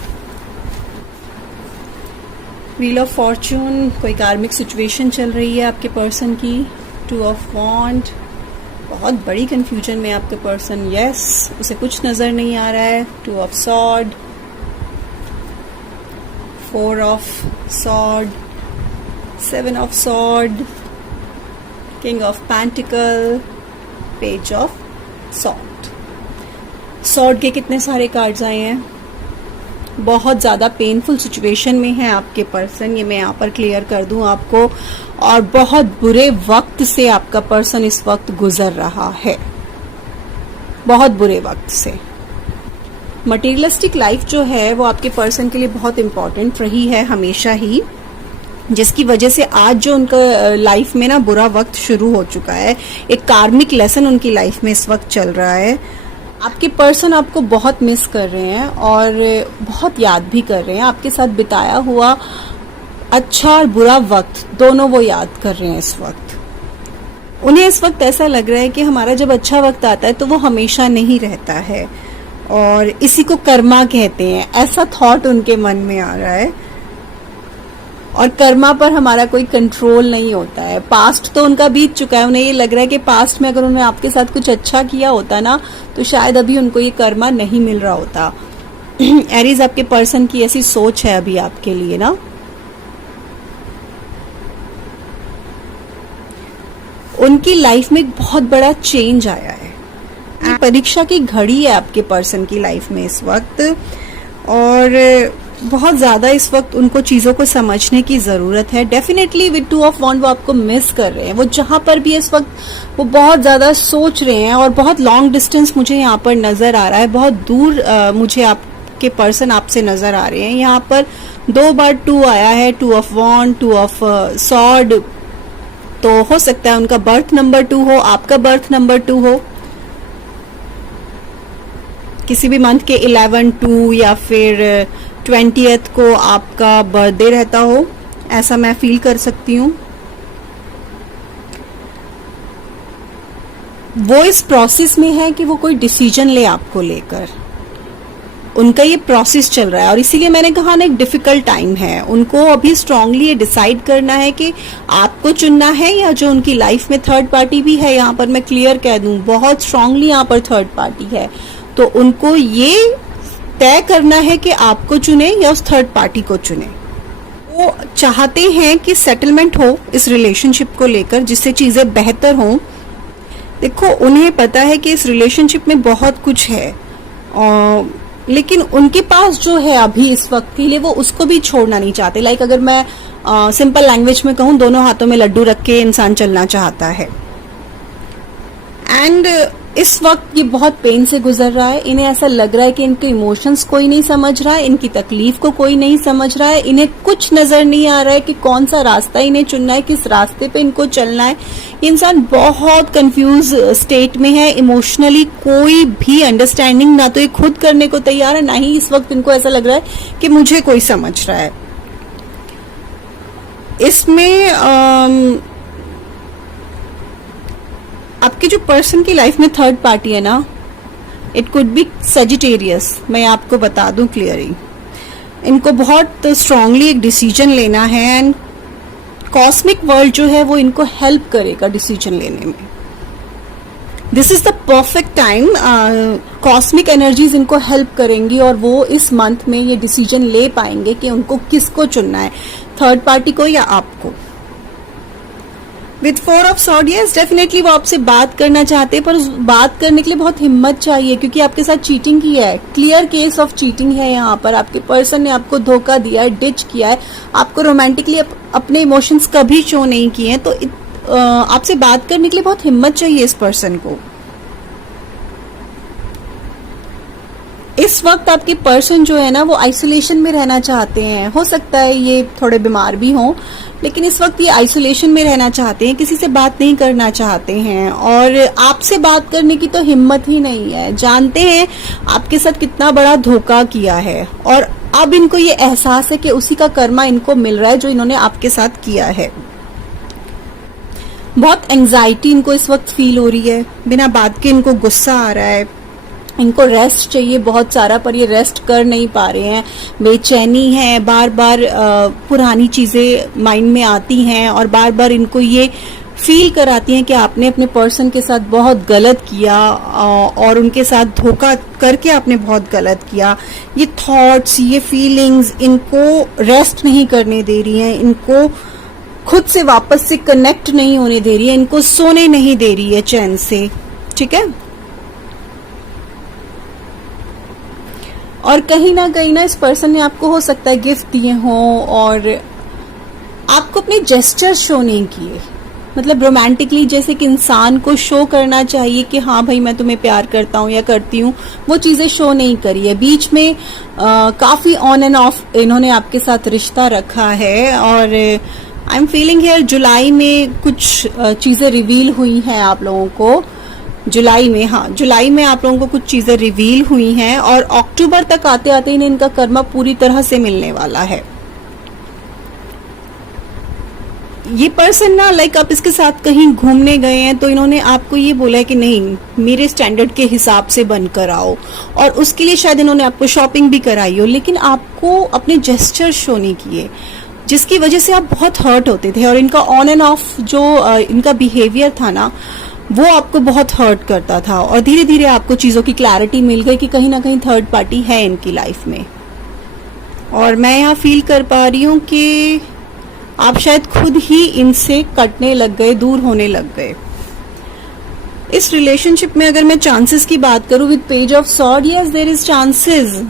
व्हील ऑफ फॉर्चून, कोई कार्मिक सिचुएशन चल रही है आपके पर्सन की। टू ऑफ वॉन्ड, बहुत बड़ी कंफ्यूजन में आपका पर्सन, यस उसे कुछ नजर नहीं आ रहा है। Two of sword, 4 of sword, 7 of sword, king of pentacle, page of sword. Sword के कितने सारे कार्ड्स आए हैं। बहुत ज़्यादा पेनफुल सिचुएशन में है आपके पर्सन, ये मैं यहाँ पर क्लियर कर दूं आपको। और बहुत बुरे वक्त से आपका पर्सन इस वक्त गुजर रहा है, बहुत बुरे वक्त से। मटेरियलिस्टिक लाइफ जो है वो आपके पर्सन के लिए बहुत इंपॉर्टेंट रही है हमेशा ही, जिसकी वजह से आज जो उनका लाइफ में ना बुरा वक्त शुरू हो चुका है, एक कार्मिक लेसन उनकी लाइफ में इस वक्त चल रहा है। आपके पर्सन आपको बहुत मिस कर रहे हैं और बहुत याद भी कर रहे हैं। आपके साथ बिताया हुआ अच्छा और बुरा वक्त दोनों वो याद कर रहे हैं इस वक्त। उन्हें इस वक्त ऐसा लग रहा है कि हमारा जब अच्छा वक्त आता है तो वो हमेशा नहीं रहता है, और इसी को कर्मा कहते हैं, ऐसा थॉट उनके मन में आ रहा है। और कर्मा पर हमारा कोई कंट्रोल नहीं होता है। पास्ट तो उनका बीत चुका है, उन्हें ये लग रहा है कि पास्ट में अगर उन्होंने आपके साथ कुछ अच्छा किया होता ना तो शायद अभी उनको ये कर्मा नहीं मिल रहा होता। एरीज, आपके पर्सन की ऐसी सोच है अभी आपके लिए ना। उनकी लाइफ में एक बहुत बड़ा चेंज आया है। परीक्षा की घड़ी है आपके पर्सन की लाइफ में इस वक्त, और बहुत ज्यादा इस वक्त उनको चीजों को समझने की जरूरत है। डेफिनेटली विद 2 ऑफ वॉन्ड वो आपको मिस कर रहे हैं। वो जहां पर भी इस वक्त वो बहुत ज्यादा सोच रहे हैं, और बहुत लॉन्ग डिस्टेंस मुझे यहाँ पर नजर आ रहा है, बहुत दूर मुझे आपके पर्सन आपसे नजर आ रहे हैं। यहाँ पर 2 बार 2 आया है, 2 ऑफ वॉन्ड, 2 ऑफ सॉर्ड। तो हो सकता है उनका बर्थ नंबर 2 हो, आपका बर्थ नंबर 2 हो, किसी भी मंथ के 11, 2 या फिर 20th को आपका बर्थडे रहता हो, ऐसा मैं फील कर सकती हूँ। वो इस प्रोसेस में है कि वो कोई डिसीजन ले आपको लेकर, उनका ये प्रोसेस चल रहा है और इसीलिए मैंने कहा ना एक डिफिकल्ट टाइम है। उनको अभी स्ट्रांगली ये डिसाइड करना है कि आपको चुनना है या जो उनकी लाइफ में थर्ड पार्टी भी है, यहाँ पर मैं क्लियर कह दूं बहुत स्ट्रांगली यहाँ पर थर्ड पार्टी है, तो उनको ये तय करना है कि आपको चुने या उस थर्ड पार्टी को चुने। वो चाहते हैं कि सेटलमेंट हो इस रिलेशनशिप को लेकर, जिससे चीजें बेहतर हों। देखो उन्हें पता है कि इस रिलेशनशिप में बहुत कुछ है, लेकिन उनके पास जो है अभी इस वक्त के लिए वो उसको भी छोड़ना नहीं चाहते। लाइक अगर मैं सिंपल लैंग्वेज में कहूँ, दोनों हाथों में लड्डू रख के इंसान चलना चाहता है। एंड इस वक्त ये बहुत पेन से गुजर रहा है। इन्हें ऐसा लग रहा है कि इनके इमोशंस कोई नहीं समझ रहा है, इनकी तकलीफ को कोई नहीं समझ रहा है, इन्हें कुछ नजर नहीं आ रहा है कि कौन सा रास्ता इन्हें चुनना है, किस रास्ते पे इनको चलना है। इंसान बहुत कंफ्यूज स्टेट में है, इमोशनली कोई भी अंडरस्टैंडिंग ना तो ये खुद करने को तैयार है, ना ही इस वक्त इनको ऐसा लग रहा है कि मुझे कोई समझ रहा है। इसमें आपके जो पर्सन की लाइफ में थर्ड पार्टी है ना, इट कुड बी सजिटेरियस। मैं आपको बता दूं क्लियरली, इनको बहुत स्ट्रांगली एक डिसीजन लेना है एंड कॉस्मिक वर्ल्ड जो है वो इनको हेल्प करेगा डिसीजन लेने में। This is the perfect time. Cosmic energies इनको हेल्प करेंगी और वो इस मंथ में ये डिसीजन ले पाएंगे कि उनको किसको चुनना है, थर्ड पार्टी को या आपको। With 4 of sword, yes definitely वो आपसे बात करना चाहते हैं, पर उस बात करने के लिए बहुत हिम्मत चाहिए, क्योंकि आपके साथ चीटिंग की है। क्लियर केस ऑफ चीटिंग है यहाँ पर। आपके पर्सन ने आपको धोखा दिया है, डिच किया है, आपको रोमांटिकली अपने इमोशंस कभी शो नहीं किए हैं। तो आपसे बात करने के लिए बहुत हिम्मत चाहिए इस पर्सन को। इस वक्त आपके पर्सन जो है ना वो आइसोलेशन में रहना चाहते हैं। हो सकता है ये थोड़े बीमार भी हों, लेकिन इस वक्त ये आइसोलेशन में रहना चाहते हैं, किसी से बात नहीं करना चाहते हैं और आपसे बात करने की तो हिम्मत ही नहीं है। जानते हैं आपके साथ कितना बड़ा धोखा किया है और अब इनको ये एहसास है कि उसी का कर्मा इनको मिल रहा है जो इन्होंने आपके साथ किया है। बहुत एंजाइटी इनको इस वक्त फील हो रही है, बिना बात के इनको गुस्सा आ रहा है, इनको रेस्ट चाहिए बहुत सारा, पर ये रेस्ट कर नहीं पा रहे हैं। बेचैनी है, बार बार पुरानी चीजें माइंड में आती हैं और बार बार इनको ये फील कराती हैं कि आपने अपने पर्सन के साथ बहुत गलत किया और उनके साथ धोखा करके आपने बहुत गलत किया। ये थॉट्स, ये फीलिंग्स इनको रेस्ट नहीं करने दे रही हैं, इनको खुद से वापस से कनेक्ट नहीं होने दे रही है, इनको सोने नहीं दे रही है चैन से। ठीक है, और कहीं ना इस पर्सन ने आपको हो सकता है गिफ्ट दिए हों और आपको अपने जेस्चर शो नहीं किए। मतलब रोमांटिकली जैसे कि इंसान को शो करना चाहिए कि हाँ भाई मैं तुम्हें प्यार करता हूँ या करती हूँ, वो चीजें शो नहीं करी है। बीच में काफी ऑन एंड ऑफ इन्होंने आपके साथ रिश्ता रखा है और आई एम फीलिंग हियर जुलाई में कुछ चीजें रिवील हुई हैं आप लोगों को। जुलाई में, हाँ जुलाई में आप लोगों को कुछ चीजें रिवील हुई हैं और अक्टूबर तक आते आते इन्हें इनका कर्मा पूरी तरह से मिलने वाला है। ये पर्सन ना लाइक आप इसके साथ कहीं घूमने गए हैं तो इन्होंने आपको ये बोला है कि नहीं मेरे स्टैंडर्ड के हिसाब से बनकर आओ, और उसके लिए शायद इन्होंने आपको शॉपिंग भी कराई हो, लेकिन आपको अपने जेस्चर शो नहीं किए, जिसकी वजह से आप बहुत हर्ट होते थे। और इनका ऑन एंड ऑफ जो इनका बिहेवियर था ना वो आपको बहुत हर्ट करता था और धीरे धीरे आपको चीजों की क्लैरिटी मिल गई कि कहीं ना कहीं थर्ड पार्टी है इनकी लाइफ में। और मैं यहाँ फील कर पा रही हूँ कि आप शायद खुद ही इनसे कटने लग गए, दूर होने लग गए। इस रिलेशनशिप में अगर मैं चांसेस की बात करूं with page of sword, yes there is chances.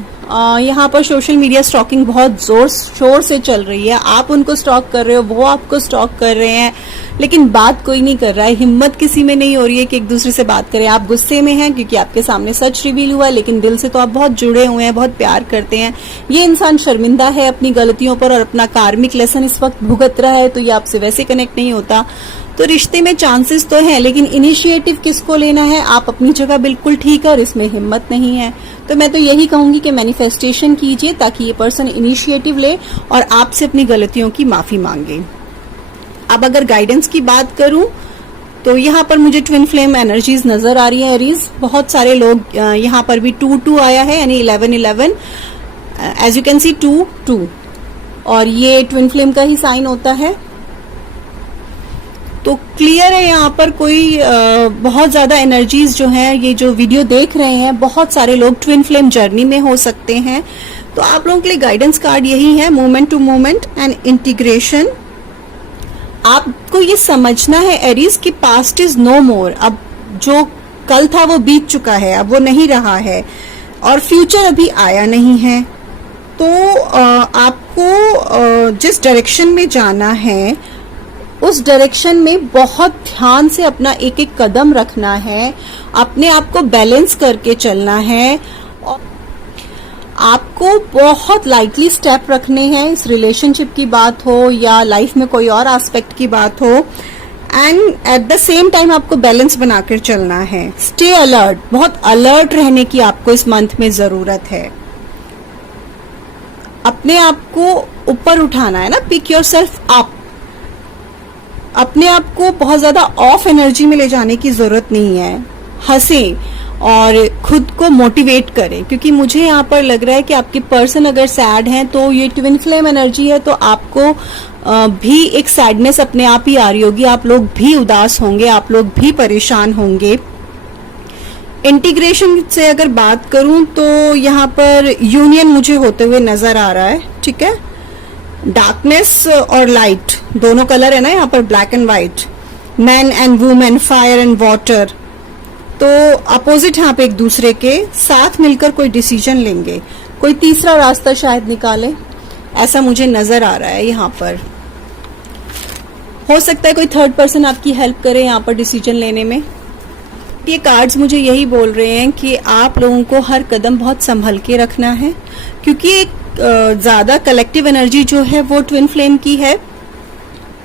यहाँ पर सोशल मीडिया स्टॉकिंग बहुत जोर शोर से चल रही है। आप उनको स्टॉक कर रहे हो, वो आपको स्टॉक कर रहे हैं, लेकिन बात कोई नहीं कर रहा है। हिम्मत किसी में नहीं हो रही है कि एक दूसरे से बात करें। आप गुस्से में हैं क्योंकि आपके सामने सच रिवील हुआ है, लेकिन दिल से तो आप बहुत जुड़े हुए हैं, बहुत प्यार करते हैं। ये इंसान शर्मिंदा है अपनी गलतियों पर और अपना कार्मिक लेसन इस वक्त भुगत रहा है, तो ये आपसे वैसे कनेक्ट नहीं होता। तो रिश्ते में चांसेस तो हैं, लेकिन इनिशिएटिव किसको लेना है? आप अपनी जगह बिल्कुल ठीक है और इसमें हिम्मत नहीं है। तो मैं तो यही कहूंगी कि मैनिफेस्टेशन कीजिए ताकि ये पर्सन इनिशिएटिव ले और आपसे अपनी गलतियों की माफी मांगे। अब अगर गाइडेंस की बात करूं तो यहाँ पर मुझे ट्विन फ्लेम एनर्जीज नजर आ रही है एरीज। बहुत सारे लोग यहाँ पर भी 2-2 आया है, यानी 11-11, एज यू कैन सी 2-2, और ये ट्विन फ्लेम का ही साइन होता है। तो क्लियर है यहाँ पर कोई बहुत ज्यादा एनर्जीज जो हैं, ये जो वीडियो देख रहे हैं बहुत सारे लोग ट्विन फ्लेम जर्नी में हो सकते हैं। तो आप लोगों के लिए गाइडेंस कार्ड यही है, moment to moment and integration. आपको ये समझना है एरीज कि पास्ट इज नो मोर। अब जो कल था वो बीत चुका है, अब वो नहीं रहा है, और फ्यूचर अभी आया नहीं है। तो आपको जिस डायरेक्शन में जाना है उस डायरेक्शन में बहुत ध्यान से अपना एक एक कदम रखना है, अपने आप को बैलेंस करके चलना है, और आपको बहुत लाइटली स्टेप रखने हैं। इस रिलेशनशिप की बात हो या लाइफ में कोई और एस्पेक्ट की बात हो, and at the same time आपको बैलेंस बनाकर चलना है। स्टे अलर्ट, बहुत अलर्ट रहने की आपको इस मंथ में जरूरत है। अपने आप को ऊपर उठाना है ना, पिक योर सेल्फ अप। अपने आप को बहुत ज्यादा ऑफ एनर्जी में ले जाने की जरूरत नहीं है। हंसें और खुद को मोटिवेट करें, क्योंकि मुझे यहाँ पर लग रहा है कि आपके पर्सन अगर सैड हैं तो ये ट्विन फ्लेम एनर्जी है, तो आपको भी एक सैडनेस अपने आप ही आ रही होगी। आप लोग भी उदास होंगे, आप लोग भी परेशान होंगे। इंटीग्रेशन से अगर बात करूं तो यहाँ पर यूनियन मुझे होते हुए नजर आ रहा है, ठीक है। डार्कनेस और लाइट दोनों कलर है ना यहाँ पर, black and white, man and women, fire and water. तो अपोजिट यहाँ पे एक दूसरे के साथ मिलकर कोई डिसीजन लेंगे, कोई तीसरा रास्ता शायद निकाले, ऐसा मुझे नजर आ रहा है यहाँ पर। हो सकता है कोई थर्ड पर्सन आपकी हेल्प करे यहाँ पर डिसीजन लेने में। ये कार्ड्स मुझे यही बोल रहे हैं कि आप लोगों को हर कदम बहुत संभल के रखना है, क्योंकि एक ज्यादा कलेक्टिव एनर्जी जो है वो ट्विन फ्लेम की है,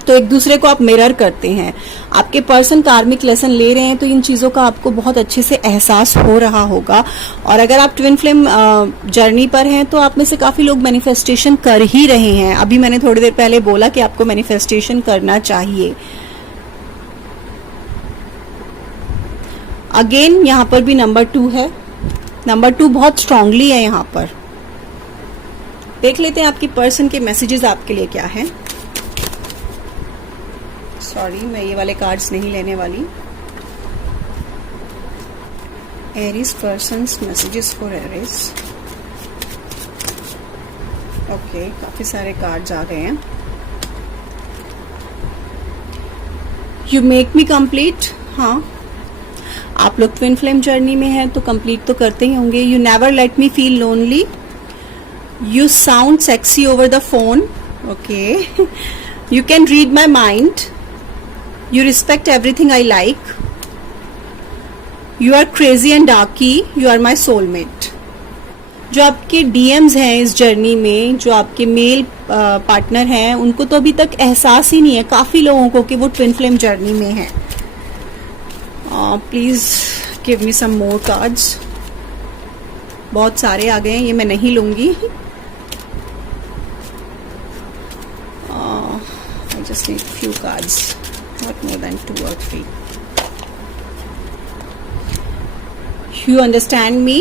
तो एक दूसरे को आप मिरर करते हैं। आपके पर्सन कार्मिक लेसन ले रहे हैं, तो इन चीजों का आपको बहुत अच्छे से एहसास हो रहा होगा। और अगर आप ट्विन फ्लेम जर्नी पर हैं तो आप में से काफी लोग मैनिफेस्टेशन कर ही रहे हैं। अभी मैंने थोड़ी देर पहले बोला कि आपको मैनिफेस्टेशन करना चाहिए। अगेन यहाँ पर भी नंबर 2 है, नंबर 2 बहुत स्ट्रांगली है यहाँ पर। देख लेते हैं आपकी पर्सन के मैसेजेस आपके लिए क्या है। सॉरी, मैं ये वाले कार्ड्स नहीं लेने वाली। Aries persons messages for Aries. Okay, काफी सारे कार्ड्स आ गए हैं। You make me complete. हाँ, आप लोग ट्विन फ्लेम जर्नी में हैं तो कंप्लीट तो करते ही होंगे। You never let me feel lonely. You sound sexy over the phone. Okay. You can read my mind. You respect everything I like. You are crazy and darky. You are my soulmate. जो आपके DMs हैं इस journey में, जो आपके male partner हैं, उनको तो अभी तक एहसास ही नहीं है काफी लोगों को कि वो ट्विन फ्लेम जर्नी में है। Please give me some more cards. बहुत सारे आ गए हैं, ये मैं नहीं लूंगी। I just need few cards. Not more than 2 or 3. You understand me?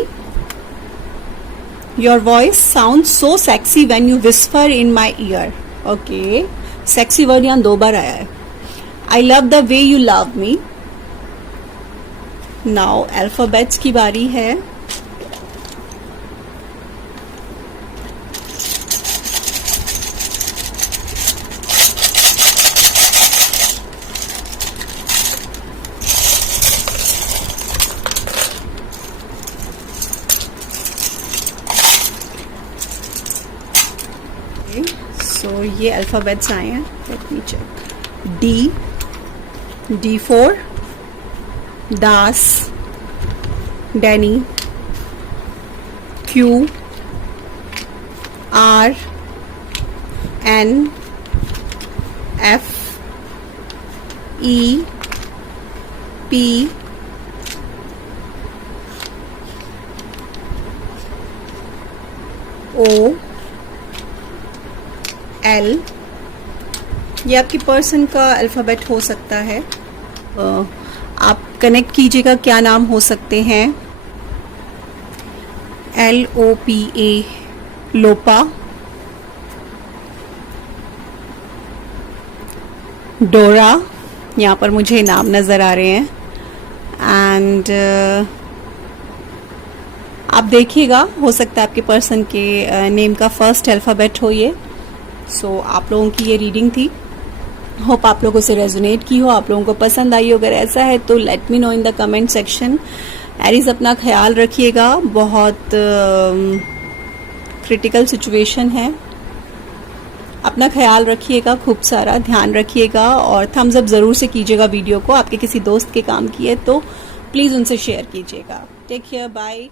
Your voice sounds so sexy when you whisper in my ear. Okay. Sexy word यहाँ 2 बार आया है। I love the way you love me. Now alphabets की बारी है। So ये alphabets आए हैं, let me check. D for Das, Danny, Q, R, N, F, E P O L, ये आपकी पर्सन का अल्फ़ाबेट हो सकता है। आप कनेक्ट कीजिएगा क्या नाम हो सकते हैं। LOPA, लोपा। डोरा, यहाँ पर मुझे नाम नज़र आ रहे हैं। एंड आप देखिएगा, हो सकता है आपके पर्सन के नेम का फर्स्ट अल्फ़ाबेट हो ये। सो आप लोगों की ये रीडिंग थी। होप आप लोगों से रेजोनेट की हो, आप लोगों को पसंद आई हो। अगर ऐसा है तो let me know in the comment section. Aries, अपना ख्याल रखिएगा, बहुत क्रिटिकल सिचुएशन है। अपना ख्याल रखिएगा, खूब सारा ध्यान रखिएगा और थम्स अप ज़रूर से कीजिएगा वीडियो को। आपके किसी दोस्त के काम की है तो प्लीज़ उनसे शेयर कीजिएगा। Take care, bye.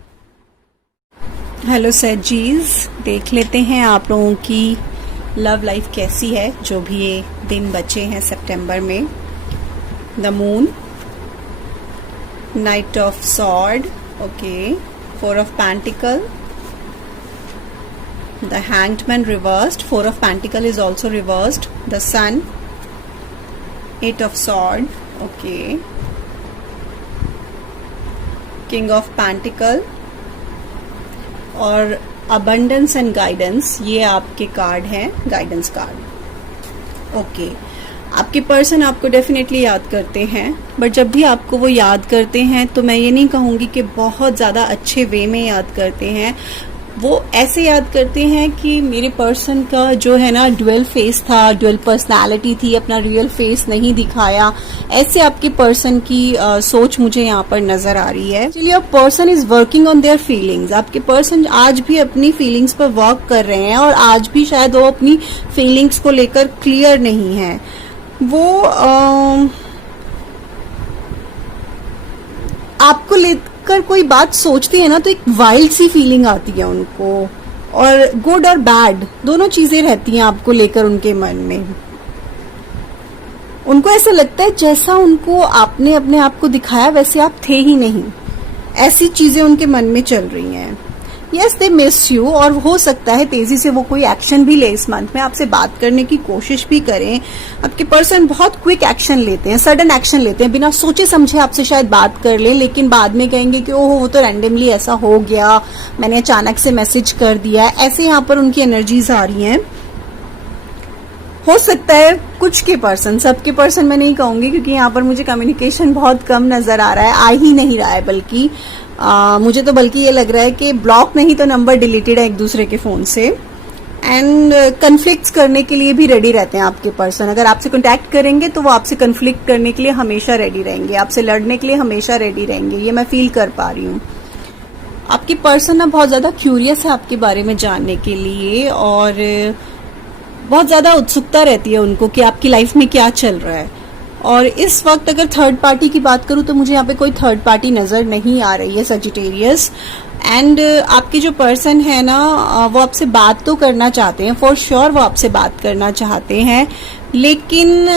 हेलो सजीज, देख लेते हैं आप लोगों की लव लाइफ कैसी है, जो भी ये दिन बचे हैं सितंबर में। The moon, knight of sword, okay, 4 of pentacle, the hangman reversed, 4 of pentacle is also reversed, the sun, 8 of sword, okay, king of pentacle और अबंडेंस एंड गाइडेंस, ये आपके कार्ड हैं, गाइडेंस कार्ड। ओके, आपके person आपको definitely याद करते हैं, but जब भी आपको वो याद करते हैं तो मैं ये नहीं कहूँगी कि बहुत ज़्यादा अच्छे वे में याद करते हैं। वो ऐसे याद करते हैं कि मेरे पर्सन का जो है ना ड्यूअल फेस था, ड्यूअल पर्सनालिटी थी, अपना रियल फेस नहीं दिखाया। ऐसे आपके पर्सन की सोच मुझे यहाँ पर नजर आ रही है। चलिए, अब person is working on their feelings. आपके पर्सन आज भी अपनी फीलिंग्स पर वर्क कर रहे हैं और आज भी शायद वो अपनी फीलिंग्स को लेकर क्लियर नहीं है। वो आपको लेकर कोई बात सोचते हैं ना तो एक वाइल्ड सी फीलिंग आती है उनको, और गुड और बैड दोनों चीजें रहती हैं आपको लेकर उनके मन में। उनको ऐसा लगता है जैसा उनको आपने अपने आप को दिखाया वैसे आप थे ही नहीं। ऐसी चीजें उनके मन में चल रही हैं। यस, दे मिस यू, और हो सकता है तेजी से वो कोई एक्शन भी ले इस मंथ में, आपसे बात करने की कोशिश भी करें। आपके पर्सन बहुत क्विक एक्शन लेते हैं, सडन एक्शन लेते हैं, बिना सोचे समझे आपसे शायद बात कर ले, लेकिन बाद में कहेंगे कि ओहो वो तो रैंडमली ऐसा हो गया, मैंने अचानक से मैसेज कर दिया। ऐसे यहाँ पर उनकी एनर्जीज आ रही हैं। हो सकता है कुछ के पर्सन, सबके पर्सन मैं नहीं कहूंगी, क्योंकि यहाँ पर मुझे कम्युनिकेशन बहुत कम नजर आ रहा है, आ ही नहीं रहा है। बल्कि मुझे तो बल्कि ये लग रहा है कि ब्लॉक नहीं तो नंबर डिलीटेड है एक दूसरे के फोन से। एंड कन्फ्लिक्ट्स करने के लिए भी रेडी रहते हैं आपके पर्सन। अगर आपसे कांटेक्ट करेंगे तो वो आपसे कन्फ्लिक्ट करने के लिए हमेशा रेडी रहेंगे, आपसे लड़ने के लिए हमेशा रेडी रहेंगे। ये मैं फील कर पा रही हूँ। आपकी पर्सन ना बहुत ज्यादा क्यूरियस है आपके बारे में जानने के लिए, और बहुत ज्यादा उत्सुकता रहती है उनको कि आपकी लाइफ में क्या चल रहा है। और इस वक्त अगर थर्ड पार्टी की बात करूं तो मुझे यहाँ पे कोई थर्ड पार्टी नजर नहीं आ रही है सजिटेरियस। एंड आपके जो पर्सन है ना वो आपसे बात तो करना चाहते हैं, फॉर श्योर वो आपसे बात करना चाहते हैं, लेकिन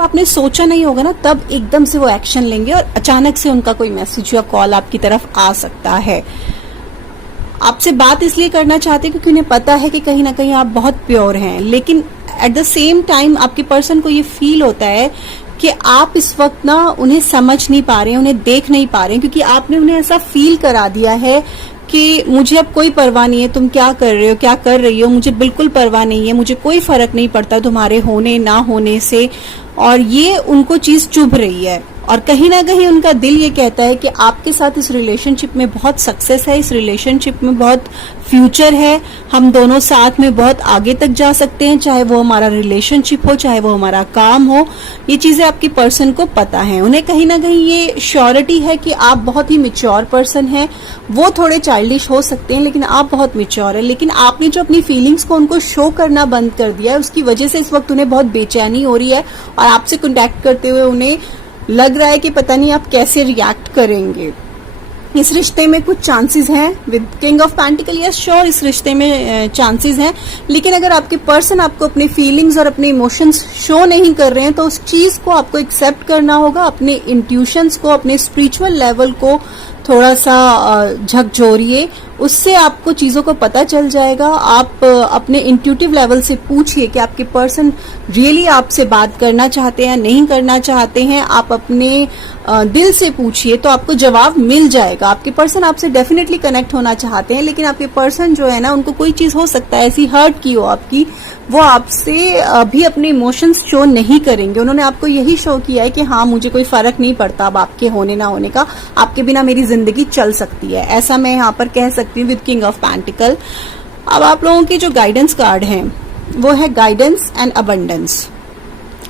आपने सोचा नहीं होगा ना तब एकदम से वो एक्शन लेंगे और अचानक से उनका कोई मैसेज या कॉल आपकी तरफ आ सकता है। आपसे बात इसलिए करना चाहते हैं क्योंकि उन्हें पता है कि कहीं ना कहीं आप बहुत प्योर हैं, लेकिन एट द सेम टाइम आपके पर्सन को ये फील होता है कि आप इस वक्त ना उन्हें समझ नहीं पा रहे हैं, उन्हें देख नहीं पा रहे हैं, क्योंकि आपने उन्हें ऐसा फील करा दिया है कि मुझे अब कोई परवाह नहीं है, तुम क्या कर रहे हो, क्या कर रही हो, मुझे बिल्कुल परवाह नहीं है, मुझे कोई फर्क नहीं पड़ता तुम्हारे होने ना होने से। और ये उनको चीज चुभ रही है, और कहीं ना कहीं उनका दिल ये कहता है कि आपके साथ इस रिलेशनशिप में बहुत सक्सेस है, इस रिलेशनशिप में बहुत फ्यूचर है, हम दोनों साथ में बहुत आगे तक जा सकते हैं, चाहे वो हमारा रिलेशनशिप हो, चाहे वो हमारा काम हो। ये चीजें आपकी पर्सन को पता है। उन्हें कहीं ना कहीं ये श्योरिटी है कि आप बहुत ही मैच्योर पर्सन हैं। वो थोड़े चाइल्डिश हो सकते हैं लेकिन आप बहुत मैच्योर है। लेकिन आपने जो अपनी फीलिंग्स को उनको शो करना बंद कर दिया है, उसकी वजह से इस वक्त उन्हें बहुत बेचैनी हो रही है, और आपसे कॉन्टेक्ट करते हुए उन्हें लग रहा है कि पता नहीं आप कैसे रिएक्ट करेंगे। इस रिश्ते में कुछ चांसेस हैं with king of pentacle. Yes sure, इस रिश्ते में चांसेस हैं, लेकिन अगर आपके पर्सन आपको अपने फीलिंग्स और अपने इमोशंस शो नहीं कर रहे हैं तो उस चीज को आपको एक्सेप्ट करना होगा। अपने इंट्यूशंस को, अपने स्पिरिचुअल लेवल को थोड़ा सा झकझोरिए, उससे आपको चीजों को पता चल जाएगा। आप अपने इंट्यूटिव लेवल से पूछिए कि आपके पर्सन रियली आपसे बात करना चाहते हैं, नहीं करना चाहते हैं। आप अपने दिल से पूछिए तो आपको जवाब मिल जाएगा। आपके पर्सन आपसे डेफिनेटली कनेक्ट होना चाहते हैं, लेकिन आपके पर्सन जो है ना, उनको कोई चीज हो सकता है ऐसी हर्ट की हो आपकी, वो आपसे अभी अपने इमोशंस शो नहीं करेंगे। उन्होंने आपको यही शो किया है कि हाँ, मुझे कोई फर्क नहीं पड़ता अब आपके होने ना होने का, आपके बिना मेरी जिंदगी चल सकती है, ऐसा मैं यहाँ पर कह सकती हूँ विद किंग ऑफ पेंटिकल। अब आप लोगों की जो गाइडेंस कार्ड है वो है गाइडेंस एंड अबंडेंस।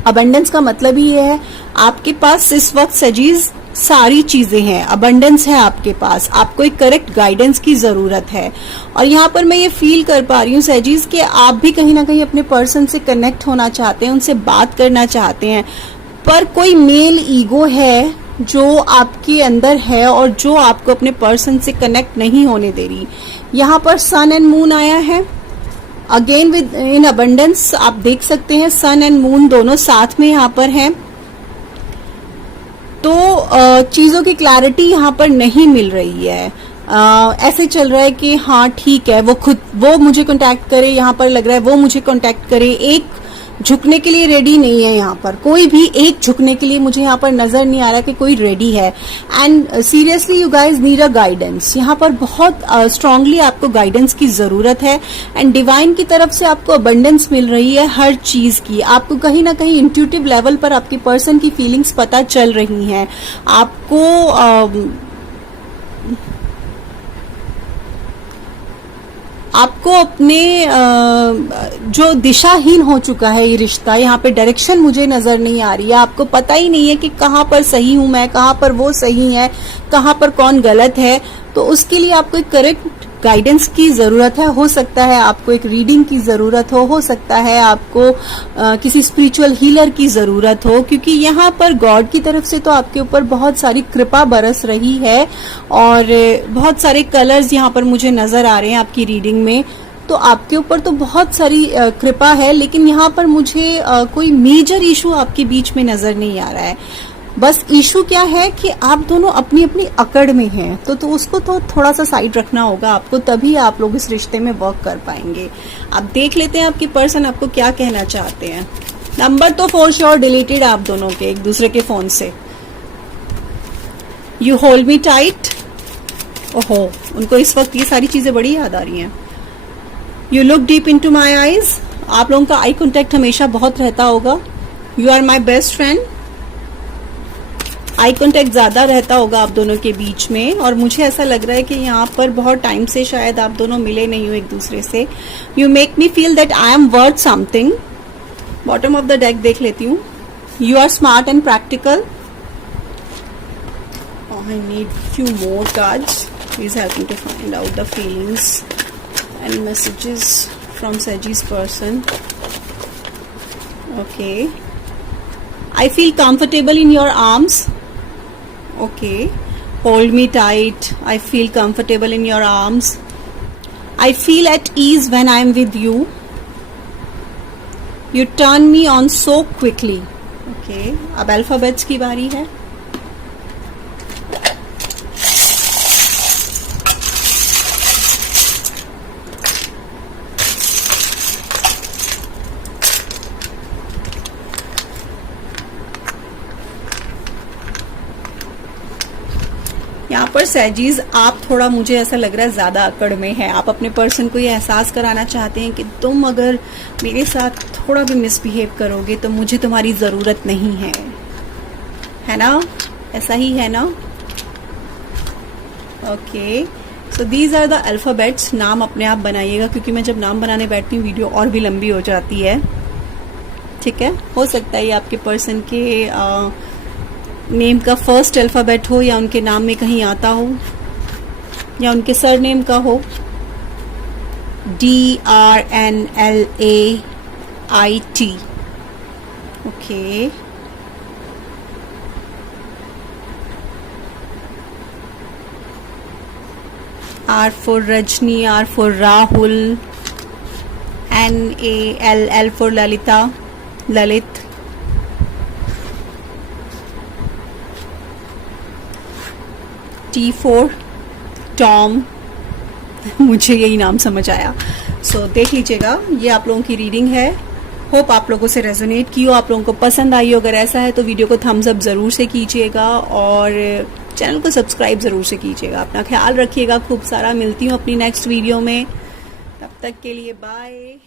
अबंडेंस का मतलब ही ये है आपके पास इस वक्त सजीज सारी चीजें हैं, अबंडेंस है आपके पास, आपको एक करेक्ट गाइडेंस की जरूरत है। और यहाँ पर मैं ये फील कर पा रही हूँ सजीज कि आप भी कहीं ना कहीं अपने पर्सन से कनेक्ट होना चाहते हैं, उनसे बात करना चाहते हैं, पर कोई मेल ईगो है जो आपके अंदर है और जो आपको अपने पर्सन से कनेक्ट नहीं होने दे रही। यहाँ पर सन एंड मून आया है अगेन विद इन अबंडेंस। आप देख सकते हैं सन एंड मून दोनों साथ में यहाँ पर हैं, तो चीजों की क्लैरिटी यहाँ पर नहीं मिल रही है। ऐसे चल रहा है कि हाँ ठीक है, वो मुझे कांटेक्ट करे, यहाँ पर लग रहा है वो मुझे कांटेक्ट करे। एक झुकने के लिए रेडी नहीं है यहाँ पर, कोई भी एक झुकने के लिए मुझे यहाँ पर नजर नहीं आ रहा कि कोई रेडी है। And seriously you guys need a guidance. यहाँ पर बहुत स्ट्रांगली आपको गाइडेंस की जरूरत है। एंड डिवाइन की तरफ से आपको अबंडेंस मिल रही है हर चीज की। आपको कहीं ना कहीं इंट्यूटिव लेवल पर आपके पर्सन की फीलिंग्स पता चल रही हैं। आपको अपने जो दिशाहीन हो चुका है ये रिश्ता, यहाँ पे डायरेक्शन मुझे नजर नहीं आ रही है। आपको पता ही नहीं है कि कहाँ पर सही हूं मैं, कहाँ पर वो सही है, कहाँ पर कौन गलत है। तो उसके लिए आपको एक करेक्ट गाइडेंस की जरूरत है। हो सकता है आपको एक रीडिंग की जरूरत हो सकता है आपको किसी स्पिरिचुअल हीलर की जरूरत हो, क्योंकि यहाँ पर गॉड की तरफ से तो आपके ऊपर बहुत सारी कृपा बरस रही है और बहुत सारे कलर्स यहाँ पर मुझे नजर आ रहे हैं आपकी रीडिंग में। तो आपके ऊपर तो बहुत सारी कृपा है, लेकिन यहाँ पर मुझे कोई मेजर इशू आपके बीच में नजर नहीं आ रहा है। बस इशू क्या है कि आप दोनों अपनी अपनी अकड़ में हैं, तो उसको तो थोड़ा सा साइड रखना होगा आपको, तभी आप लोग इस रिश्ते में वर्क कर पाएंगे। अब देख लेते हैं आपके पर्सन आपको क्या कहना चाहते हैं। नंबर तो फॉर श्योर डिलीटेड आप दोनों के एक दूसरे के फोन से। You hold me tight. ओहो, उनको इस वक्त ये सारी चीजें बड़ी याद आ रही हैं। You look deep into my eyes. आप लोगों का आई कॉन्टेक्ट हमेशा बहुत रहता होगा। You are my best friend. Eye contact ज्यादा रहता होगा आप दोनों के बीच में, और मुझे ऐसा लग रहा है कि यहाँ पर बहुत टाइम से शायद आप दोनों मिले नहीं हो एक दूसरे से। You make me feel that I am worth something. Bottom of the deck देख लेती हूँ। You are smart and practical. I need few more cards. Please help me to find out the feelings and messages from सजी's person. Okay. I feel comfortable in your arms. Okay, hold me tight. I feel comfortable in your arms. I feel at ease when I am with you. You turn me on so quickly. Okay, अब alphabets की बारी है। यहाँ पर सैजीज आप थोड़ा, मुझे ऐसा लग रहा है ज्यादा अकड़ में है। आप अपने पर्सन को ये एहसास कराना चाहते हैं कि तुम अगर मेरे साथ थोड़ा भी मिसबिहेव करोगे तो मुझे तुम्हारी जरूरत नहीं है ना? ऐसा ही है ना? Okay, so these are the alphabets. नाम अपने आप बनाइएगा, क्योंकि मैं जब नाम बनाने बैठती हूँ वीडियो और भी लंबी हो जाती है। ठीक है, हो सकता है ये आपके पर्सन के नेम का फर्स्ट अल्फाबेट हो, या उनके नाम में कहीं आता हो, या उनके सरनेम का हो। DRNLAIT। Okay, R for Rajni, R for Rahul, NAL, L for Lalita, Lalit, T for Tom, मुझे यही नाम समझ आया। सो देख लीजिएगा, ये आप लोगों की रीडिंग है। होप आप लोगों से रेजोनेट की हो, आप लोगों को पसंद आई हो। अगर ऐसा है तो वीडियो को थम्स अप ज़रूर से कीजिएगा और चैनल को सब्सक्राइब ज़रूर से कीजिएगा। अपना ख्याल रखिएगा खूब सारा। मिलती हूँ अपनी नेक्स्ट वीडियो में, तब तक के लिए बाय।